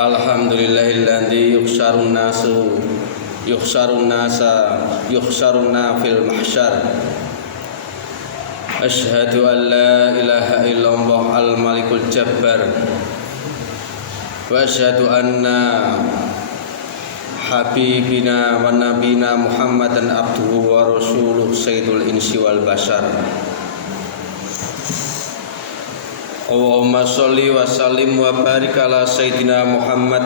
Alhamdulillahilladzi yuhsyaruna fil mahsyar. Asyhadu an la ilaha illallah al-malikul jabbar. Wa asyhadu anna habibina wa nabina Muhammadan abduhu wa rasuluh sayyidul insi wal bashar. Allahumma sholli wa sallim wa barik ala sayyidina Muhammad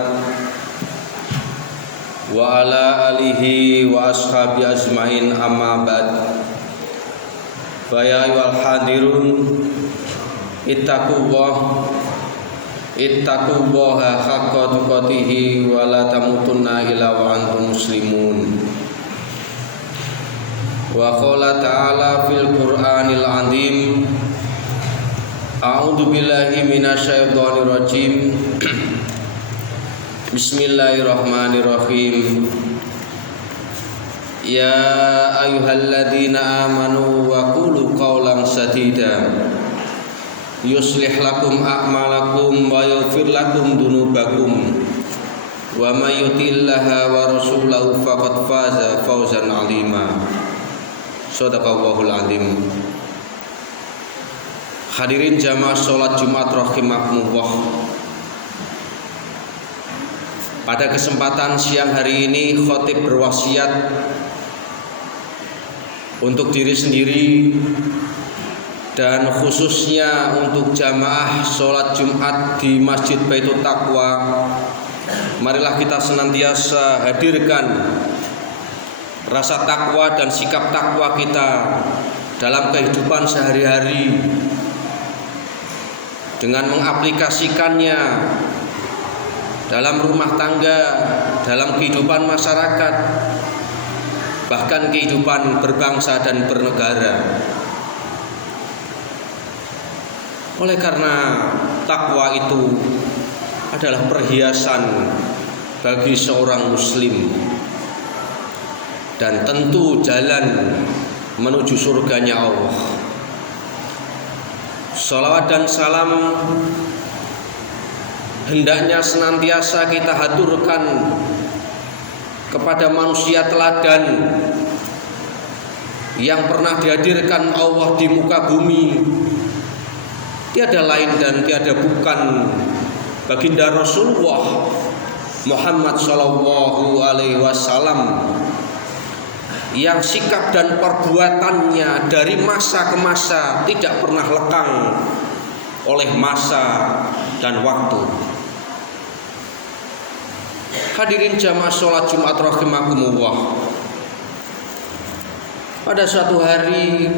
wa ala alihi wa ashabi ajmain, amma ba'd. Fa ya ayyuhal hadirun ittaqullaha haqqa tuqatih wa la tamutunna illa wa antum muslimun. Wa qala ta'ala fil Qur'anil 'azim, a'udzu billahi minasyaitonir rajim. Bismillahirrahmanirrahim. Ya ayyuhalladzina amanu wa qulu qawlan sadida yuslih lakum a'malakum wa yaghfir lakum dunubakum wa may yuti'illaha wa rasulahu faqad faza fawzan 'azima. Shadaqallahul 'azim. Hadirin jamaah sholat Jumat rahimakumullah. Pada kesempatan siang hari ini khotib berwasiat untuk diri sendiri dan khususnya untuk jamaah sholat Jumat di Masjid Baitul Taqwa. Marilah kita senantiasa hadirkan rasa takwa dan sikap takwa kita dalam kehidupan sehari-hari, dengan mengaplikasikannya dalam rumah tangga, dalam kehidupan masyarakat, bahkan kehidupan berbangsa dan bernegara. Oleh karena takwa itu adalah perhiasan bagi seorang muslim dan tentu jalan menuju surganya Allah. Salawat dan salam hendaknya senantiasa kita haturkan kepada manusia teladan yang pernah dihadirkan Allah di muka bumi. Tiada lain dan tiada bukan baginda Rasulullah Muhammad sallallahu alaihi wasallam, yang sikap dan perbuatannya dari masa ke masa tidak pernah lekang oleh masa dan waktu. Hadirin jamaah sholat Jumat rahimakumullah. Pada suatu hari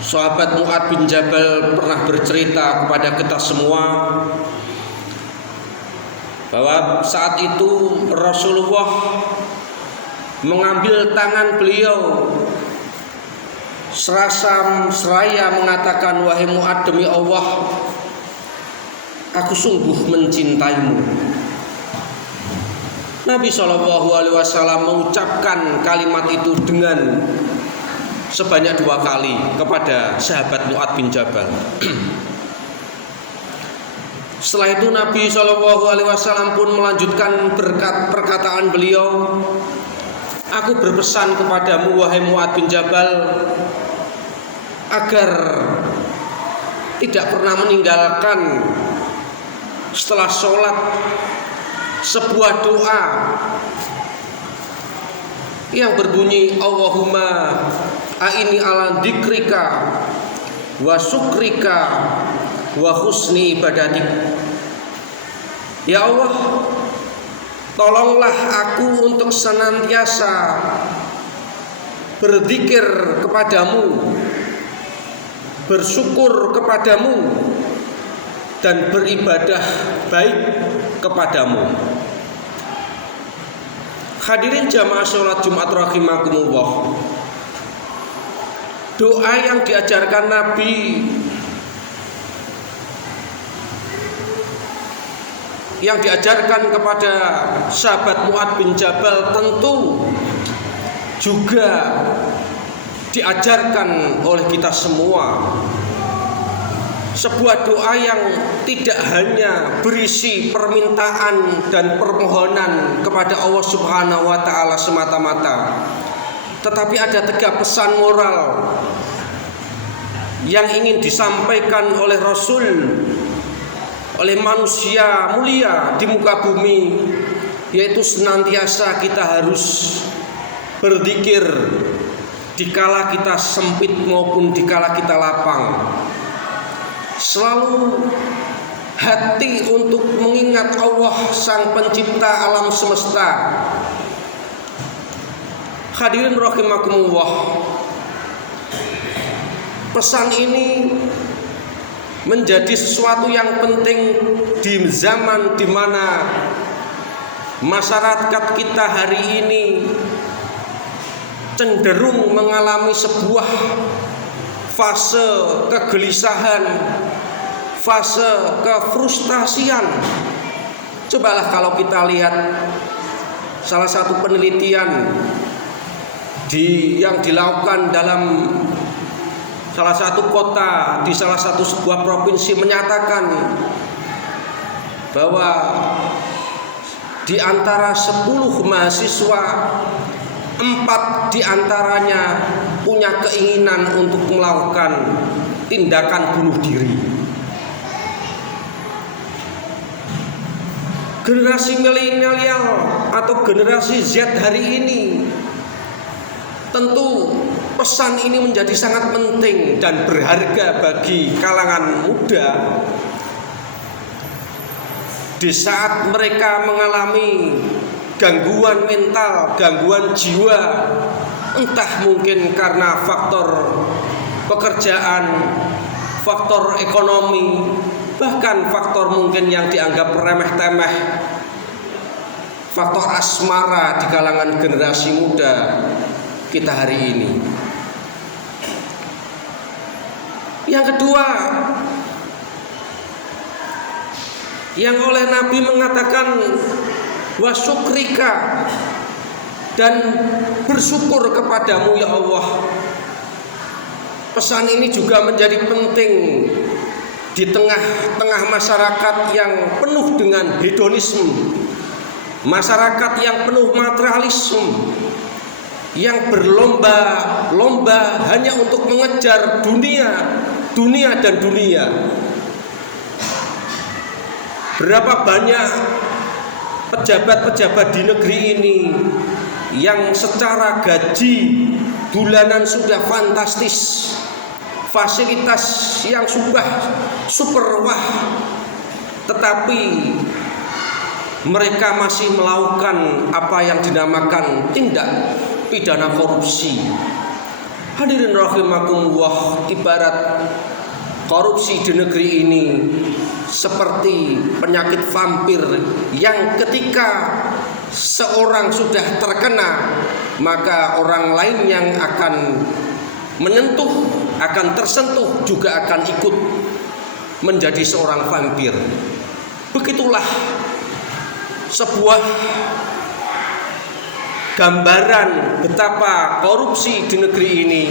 sahabat Mu'ad bin Jabal pernah bercerita kepada kita semua bahwa saat itu Rasulullah mengambil tangan beliau seraya mengatakan, wahai Mu'ad, demi Allah aku sungguh mencintaimu. Nabi SAW mengucapkan kalimat itu dengan sebanyak 2 kali kepada sahabat Mu'ad bin Jabal. Setelah itu Nabi SAW pun melanjutkan perkataan beliau, aku berpesan kepadamu wahai Mu'ad bin Jabal agar tidak pernah meninggalkan setelah sholat sebuah doa yang berbunyi, Allahumma a'inni ala dzikrika wa syukrika wa husni ibadatik. Ya Allah, tolonglah aku untuk senantiasa berzikir kepadamu, bersyukur kepadamu, dan beribadah baik kepadamu. Hadirin jamaah sholat Jumat rahimakumullah. Doa yang diajarkan Nabi yang diajarkan kepada sahabat Mu'adz bin Jabal tentu juga diajarkan oleh kita semua. Sebuah doa yang tidak hanya berisi permintaan dan permohonan kepada Allah Subhanahu wa taala semata-mata, tetapi ada tiga pesan moral yang ingin disampaikan oleh Rasul, oleh manusia mulia di muka bumi, yaitu senantiasa kita harus berzikir dikala kita sempit maupun dikala kita lapang. Selalu hati untuk mengingat Allah Sang Pencipta alam semesta. Hadirin rahimakumullah, pesan ini menjadi sesuatu yang penting di zaman di mana masyarakat kita hari ini cenderung mengalami sebuah fase kegelisahan, fase kefrustasian. Cobalah kalau kita lihat salah satu penelitian yang dilakukan dalam salah satu kota di salah satu sebuah provinsi menyatakan bahwa di antara 10 mahasiswa 4 diantaranya punya keinginan untuk melakukan tindakan bunuh diri. Generasi milenial atau generasi Z hari ini, tentu pesan ini menjadi sangat penting dan berharga bagi kalangan muda di saat mereka mengalami gangguan mental, gangguan jiwa, entah mungkin karena faktor pekerjaan, faktor ekonomi, bahkan faktor mungkin yang dianggap remeh-temeh, faktor asmara di kalangan generasi muda kita hari ini. Yang kedua, yang oleh Nabi mengatakan wa syukrika, dan bersyukur kepadamu ya Allah. Pesan ini juga menjadi penting di tengah-tengah masyarakat yang penuh dengan hedonisme, masyarakat yang penuh materialisme, yang berlomba-lomba hanya untuk mengejar dunia dan dunia. Berapa banyak pejabat-pejabat di negeri ini yang secara gaji bulanan sudah fantastis, fasilitas yang sudah super wah, tetapi mereka masih melakukan apa yang dinamakan tindak pidana korupsi. Hadirin rahimakumullah, ibarat korupsi di negeri ini seperti penyakit vampir yang ketika seorang sudah terkena, maka orang lain yang akan menyentuh, akan tersentuh juga akan ikut menjadi seorang vampir. Begitulah sebuah gambaran betapa korupsi di negeri ini.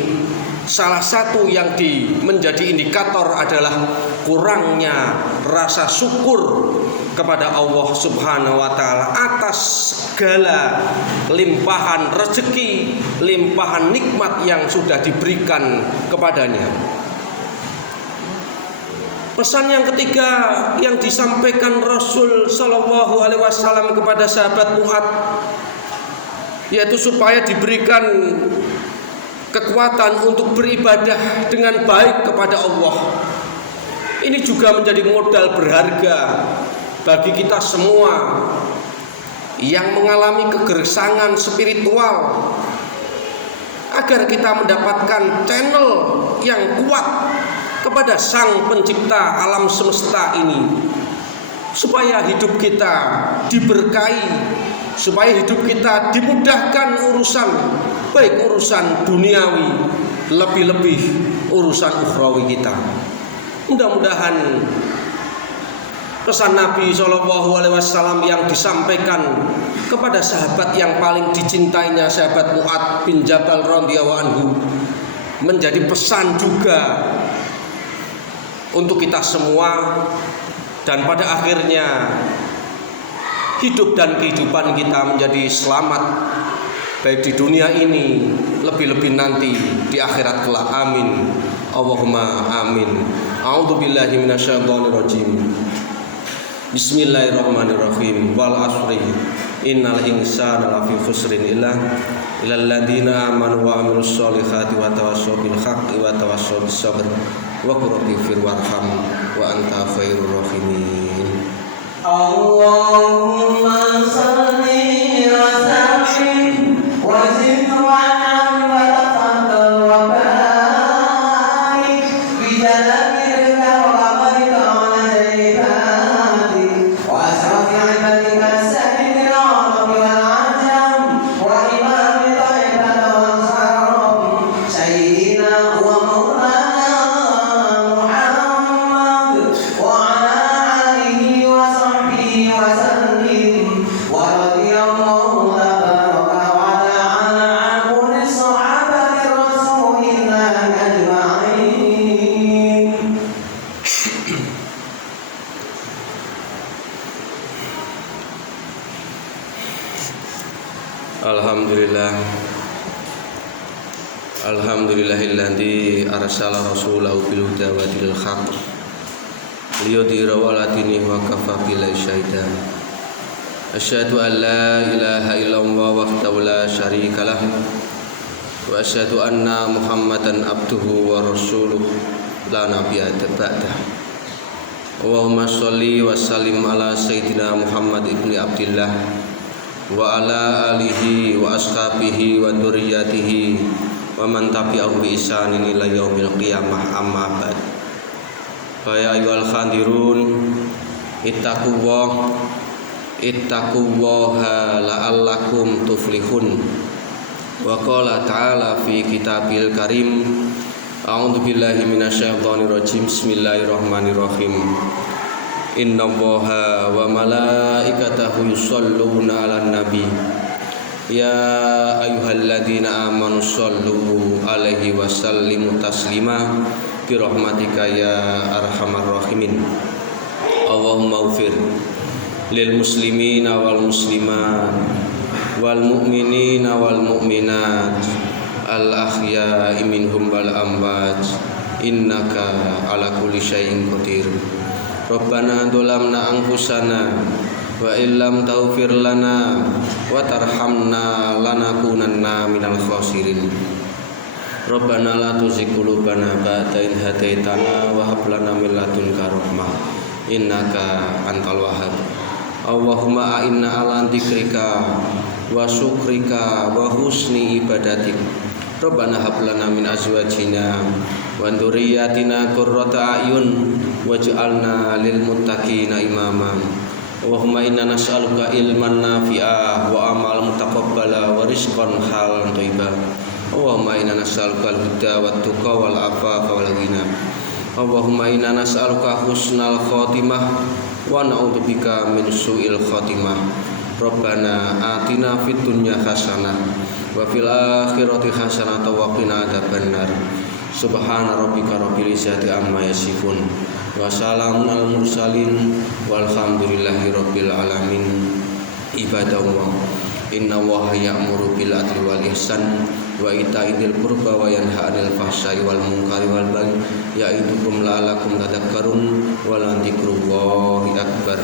Salah satu yang menjadi indikator adalah kurangnya rasa syukur kepada Allah Subhanahu wa taala atas segala limpahan rezeki, limpahan nikmat yang sudah diberikan kepadanya. Pesan yang ketiga yang disampaikan Rasul sallallahu alaihi wasallam kepada sahabat Mu'adz, yaitu supaya diberikan kekuatan untuk beribadah dengan baik kepada Allah. Ini juga menjadi modal berharga bagi kita semua yang mengalami kegersangan spiritual, agar kita mendapatkan channel yang kuat kepada Sang Pencipta alam semesta ini, supaya hidup kita diberkahi, supaya hidup kita dimudahkan urusan, baik urusan duniawi, lebih-lebih urusan ukhrawi kita. Mudah-mudahan pesan Nabi SAW yang disampaikan kepada sahabat yang paling dicintainya, sahabat Mu'adz bin Jabal radhiyallahu anhu, menjadi pesan juga untuk kita semua. Dan pada akhirnya hidup dan kehidupan kita menjadi selamat, baik di dunia ini, lebih-lebih nanti di akhirat kelak. Amin, Allahumma amin. A'udzubillahi minasyaitonirrajim. Bismillahirrahmanirrahim. Wal asri innal insana lafi khusrin illa illal ladzina amanu wa amilus solihati wa tawassaw bil haqqi wa tawassaw bis sabr wa qur rabbir warham wa anta khairur rahimin. Allahumma shalli wa sallim wa zid wa an'im wa tafaddal wa barik bi jalabika wa qabrika wa najibati wa asrafi ibadika sayyidil arabi wal ajam wa imam ta'ibat wal saram sayyidina wa maulana Muhammad wa ala alihi wa sahbihi wa sallim wa radiyallahu tabaraka wa ta'ala an kulli sahabati rasulillahi ajma'in. Alhamdulillah. Alhamdulillahilladzi arsala rasulahu bil huda wa dinil haqq liyudhhira ala dinihi wa kafa billahi syahida. Asyhadu an la ilaha illallah wahdahu la syarika lah wa asyhadu anna Muhammadan abduhu wa rasuluh la nabiyya ba'dah. Allahumma sholli wa sallim ala sayyidina Muhammad ibni Abdillah wa ala alihi wa ashabihi wa dzurriyyatihi wa man tabi'ahu bi ihsanin ila yaumil qiyamah, amma ba'd. Ya ayyuhal khadirun ittaqullaha la'allakum tuflihun. Wa qala ta'ala fi kitabil karim, a'udzu billahi minasyaitonir rajim. Bismillahirrahmanirrahim. Innallaha wa malaikatahu yusholluna 'alan nabi ya ayyuhalladzina amanu shollu 'alaihi wa sallimu taslima bi rahmatika ya arhamar rahimin. Allahumma ighfir lil muslimina wal muslimat wal mu'minina wal mu'minat al ahya'i minhum wal amwat innaka ala kulli syai'in qadir. Rabbana dzalamna anfusana wa illam taghfir lana wa tarhamna lanakunanna minal khasirin. Rabbana la tuzigh qulubana ba'da idh hadaitana wa hab lana min ladunka rahmah innaka antal wahhab. Allahumma a'inna ala dzikrika wa syukrika wa husni ibadatik. Rabbana hab lana min azwajina wa dzurriyyatina qurrata a'yun waj'alna lil muttaqina imama. Allahumma inna nas'aluka ilman nafi'a wa amal mutaqabbala wa rizqan halalan thayyiban. Allahumma inna nas'aluka al-huda wat tuqa wal afafa wal ghina. Allahumma inna nas'aluka husnal khotimah wa na'udzubika min su'il khotimah. Rabbana atina fid dunya hasanah wa fil akhirati hasanah wa qina adzabannar. Subhana rabbika rabbil izzati amma yasifun wa salamun al mursalin walhamdulillahi rabbil alamin. Ibadallah, inna Allaha ya'muru bil adli wal ihsan wa ita'i dzil qurba wa yanha 'anil fahsya'i wal munkari wal baghi ya'idukum la'allakum tadhakkarun wa la dzikrullahi akbar.